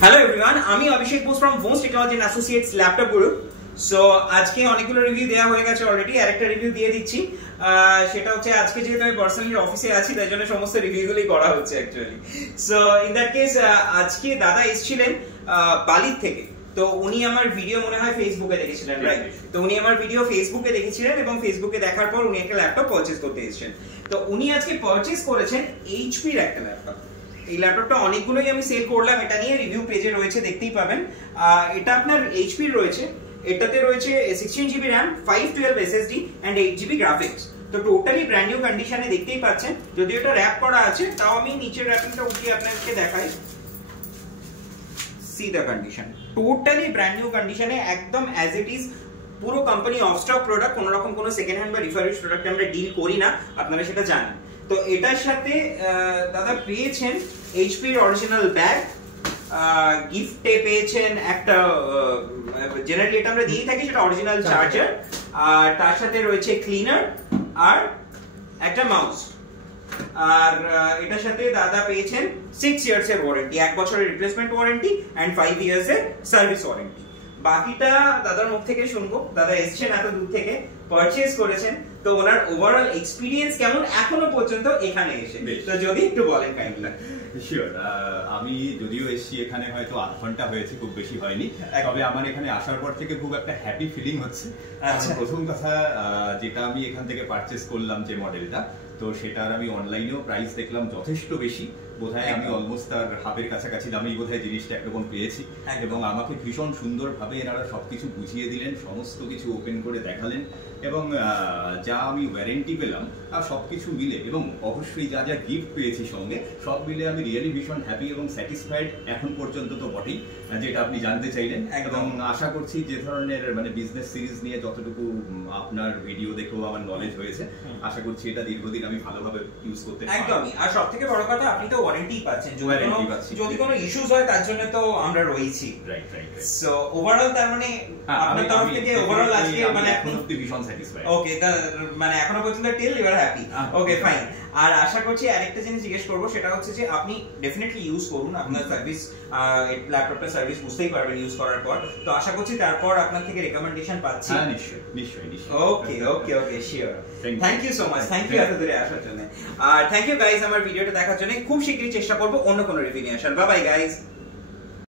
Hello everyone, আমি Abhishek Bose from Bose Technology and Associates laptop group. So আজকে অনেকগুলো রিভিউ দেওয়া হয়ে গেছে অলরেডি, আরেকটা রিভিউ দিয়ে দিচ্ছি। সেটা হচ্ছে আজকে যেহেতু আমি পার্সোনালি অফিসে আছি তাই জন্য সমস্ত রিভিউগুলোই করা হচ্ছে actually. So in that case আজকে দাদা এসেছিলেন বালির থেকে। তো উনি আমার ভিডিও মনে হয় ফেসবুকে দেখেছিলেন, রাইট? তো উনি আমার ভিডিও ফেসবুকে দেখেছিলেন এবং ফেসবুকে দেখার পর উনি একটা ল্যাপটপ পারচেজ করতে এসেছেন। তো উনি আজকে পারচেজ করেছেন এইচপির একটা ল্যাপটপ। এই ল্যাপটপটা অনেকগুলোই আমি সেল করলাম, এটা নিয়ে রিভিউ পেজে রয়েছে, দেখতেই পাবেন। এটা আপনার এইচপির রয়েছে, এটাতে রয়েছে 16GB RAM, 512 SSD and 8GB graphics. তো টোটালি ব্র্যান্ড নিউ কন্ডিশনে দেখতেই পাচ্ছেন, যদি এটা র‍্যাপ করা আছে তাও আমি নিচের র‍্যাপিংটা উঠিয়ে আপনাদেরকে দেখাই। C the condition, totally brand new কন্ডিশনে, একদম অ্যাজ ইট ইজ। পুরো কোম্পানি অফ স্টক প্রোডাক্ট, কোনো রকম কোনো সেকেন্ড হ্যান্ড বা রিফারবিশড প্রোডাক্ট আমরা ডিল করি না, আপনারা সেটা জানেন। তো এটার সাথে দাদা পেয়েছেন এইচপির অরিজিনাল ব্যাগ, গিফটে পেয়েছেন একটা, জেনারেলি এটা আমরা দিয়ে থাকি, সেটা অরিজিনাল চার্জার, আর তার সাথে রয়েছে ক্লিনার আর একটা মাউস। আর এটার সাথে দাদা পেয়েছেন 6 ইয়ার্স এর ওয়ারেন্টি, 1 বছরের রিপ্লেসমেন্ট ওয়ারেন্টি এন্ড 5 ইয়ার্স এর সার্ভিস ওয়ারেন্টি। বাকিটা দাদার মুখ থেকে শুনবো। দাদা এসেছেন এত দূর থেকে, পারচেজ করেছেন, তো ওনার ওভারঅল এক্সপেরিয়েন্স কেমন এখনো পর্যন্ত এখানে এসে, তো যদি একটু বলেন কাইন্ডলি। শিওর, আমি যদিও এসেছি এখানে হয়তো আধ ঘন্টা হয়েছে, খুব বেশি হয়নি, তবে আমার এখানে আসার পর থেকে খুব একটা হ্যাপি ফিলিং হচ্ছে। প্রথম কথা, যেটা আমি এখান থেকে পারচেজ করলাম যে মডেলটা, তো সেটার আমি অনলাইনেও প্রাইস দেখলাম যথেষ্ট বেশি, বোধহয় আমি অলমোস্ট তার হাফের কাছাকাছি দামেই বোধহয় জিনিসটা একরকম পেয়েছি। এবং আমাকে ভীষণ সুন্দরভাবে এনারা সবকিছু বুঝিয়ে দিলেন, সমস্ত কিছু ওপেন করে দেখালেন, এবং যা আমি ওয়ারেন্টি পেলাম আর সবকিছু মিলে, এবং অবশ্যই যা যা গিফট পেয়েছি সঙ্গে, সব মিলে আমি রিয়েলি ভীষণ হ্যাপি এবং স্যাটিসফাইড এখন পর্যন্ত, তো বটেই, যেটা আপনি জানতে চাইলেন। এবং আশা করছি যে ধরনের মানে বিজনেস সিরিজ নিয়ে যতটুকু আপনার ভিডিও দেখেও আমার নলেজ হয়েছে, আশা করছি এটা দীর্ঘদিন আমি ভালোভাবে ইউজ করতে পারবো। একদমই। আর সবথেকে বড় কথা, আপনি তো ওয়ারেন্টি পাচ্ছেন, যদি কোনো ইস্যুস হয় তার জন্য তো আমরা রয়েছি। Right right. সো ওভারঅল তার মানে আপনার তরফ থেকে ওভারঅল আজকে মানে এখন অবধি ভীষণ স্যাটিসফাইড। ওকে, মানে এখনো পর্যন্ত till you are happy. Okay fine. আর আশা করছি আরেকটা জিনিস জিজ্ঞেস করবো, সেটা হচ্ছে যে আপনি ডেফিনেটলি ইউজ করুন, আপনার সার্ভিস, ল্যাপটপের সার্ভিস বুঝতেই পারবেন ইউজ করার পর। তো আশা করছি তারপর আপনার থেকে রেকমেন্ডেশন পাচ্ছি। হ্যাঁ, নিশ্চয়ই নিশ্চয়ই নিশ্চয়ই। Okay okay okay, sure. Thank you so much, thank you এত দূরে আসার জন্য। আর থ্যাংক ইউ গাইস আমার ভিডিওটা দেখার জন্য। খুব শীঘ্রই চেষ্টা করবো অন্য কোনো রিভিউ নিয়ে আসার। Bye bye guys.